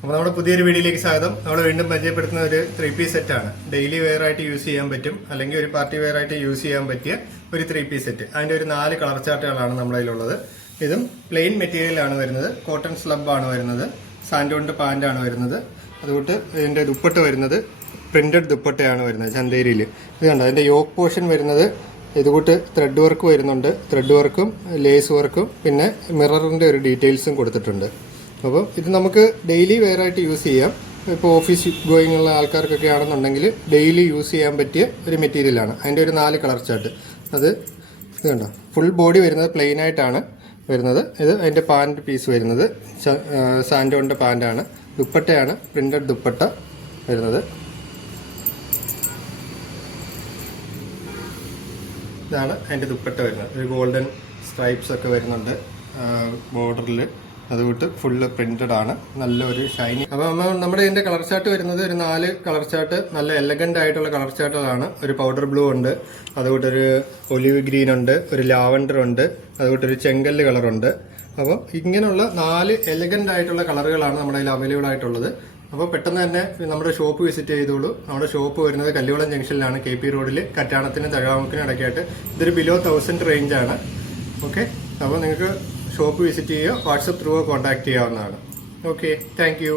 അപ്പോൾ നമ്മുടെ പുതിയൊരു വീഡിയോയിലേക്ക് സ്വാഗതം. നമ്മൾ വീണ്ടും പരിചയപ്പെടുത്തുന്ന ഒരു 3-piece സെറ്റാണ്. ഡെയിലി വെയർ ആയിട്ട് യൂസ് ചെയ്യാൻ പറ്റും, അല്ലെങ്കിൽ ഒരു പാർട്ടി വെയർ ആയിട്ട് യൂസ് ചെയ്യാൻ പറ്റിയ ഒരു 3-piece സെറ്റ്. അതിന്റെ ഒരു 4 കളർ ചാർട്ടുകളാണ് നമ്മുടെ കയ്യിലുള്ളത്. ഇതും പ്ലെയിൻ മെറ്റീരിയലാണ് വരുന്നത്, കോട്ടൺ സ്ലബ് ആണ് വരുന്നത്, സാൻഡോണിന്റെ പാന്റ് ആണ് വരുന്നത്. അതുകൊണ്ട് ഇതിന്റെ ദുപ്പട്ട വരുന്നത് പ്രിന്റഡ് ദുപ്പട്ടയാണ് വരുന്നത് ചന്തേരിയിൽ. ഇത് കണ്ടോ, അതിന്റെ യോക്ക് പോർഷൻ വരുന്നത് ഇതുകൂട്ട് ത്രെഡ് വർക്ക് വരുന്നുണ്ട്. ത്രെഡ് വർക്കും ലേസ് വർക്കും പിന്നെ മിററിന്റെ ഒരു ഡീറ്റെയിൽസും കൊടുത്തിട്ടുണ്ട്. അപ്പോൾ ഇത് നമുക്ക് ഡെയിലി വെയർ ആയിട്ട് യൂസ് ചെയ്യാം. ഇപ്പോൾ ഓഫീസ് ഗോയിങ് ഉള്ള ആൾക്കാർക്കൊക്കെ ആണെന്നുണ്ടെങ്കിൽ ഡെയിലി യൂസ് ചെയ്യാൻ പറ്റിയ ഒരു മെറ്റീരിയലാണ്. അതിൻ്റെ ഒരു 4 കളർ ചാർട്ട്. ഇത് കണ്ടോ, ഫുൾ ബോഡി വരുന്നത് പ്ലെയിൻ ആയിട്ടാണ് വരുന്നത്. ഇത് അതിൻ്റെ പാൻറ് പീസ് വരുന്നത് സാൻഡോണിൻ്റെ പാൻറ്റാണ്. ദുപ്പട്ടയാണ് പ്രിന്റഡ് ദുപ്പട്ട വരുന്നത്. ഇതാണ് അതിൻ്റെ ദുപ്പട്ട വരുന്നത്. ഒരു ഗോൾഡൻ സ്ട്രൈപ്സ് ഒക്കെ വരുന്നുണ്ട് ബോർഡറിൽ. അതുകൊണ്ട് ഫുള്ള് പ്രിന്റഡ് ആണ്, നല്ലൊരു ഷൈനി. അപ്പോൾ നമ്മുടെ ഇതിന്റെ കളർ ചാർട്ട് വരുന്നത് ഒരു 4 കളർ ചാർട്ട്, നല്ല എലഗന്റ് ആയിട്ടുള്ള കളർ ചാർട്ടുകളാണ്. ഒരു പൗഡർ ബ്ലൂ ഉണ്ട്, അതുകൊണ്ടൊരു ഒലിവ് ഗ്രീൻ ഉണ്ട്, ഒരു ലാവൻഡർ ഉണ്ട്, അതുകൊണ്ടൊരു ചെങ്കല്ല് കളറുണ്ട്. അപ്പോൾ ഇങ്ങനെയുള്ള 4 എലഗന്റ് ആയിട്ടുള്ള കളറുകളാണ് നമ്മുടെ കയ്യിൽ അവൈലബിൾ ആയിട്ടുള്ളത്. അപ്പോൾ പെട്ടെന്ന് തന്നെ നമ്മുടെ ഷോപ്പ് വിസിറ്റ് ചെയ്തോളൂ. നമ്മുടെ ഷോപ്പ് വരുന്നത് കല്ലുകുളം ജംഗ്ഷനിലാണ്, KP റോഡിൽ, കറ്റാണത്തിനും തഴവാമുക്കിനും ഇടയ്ക്കായിട്ട്. ഇതൊരു ബിലോ 1000 റേഞ്ചാണ്. ഓക്കെ, അപ്പോൾ നിങ്ങൾക്ക് ഷോപ്പ് വിസിറ്റ് ചെയ്യുക, വാട്സപ്പ് ത്രൂ കോൺടാക്ട് ചെയ്യാവുന്നതാണ്. Okay, thank you.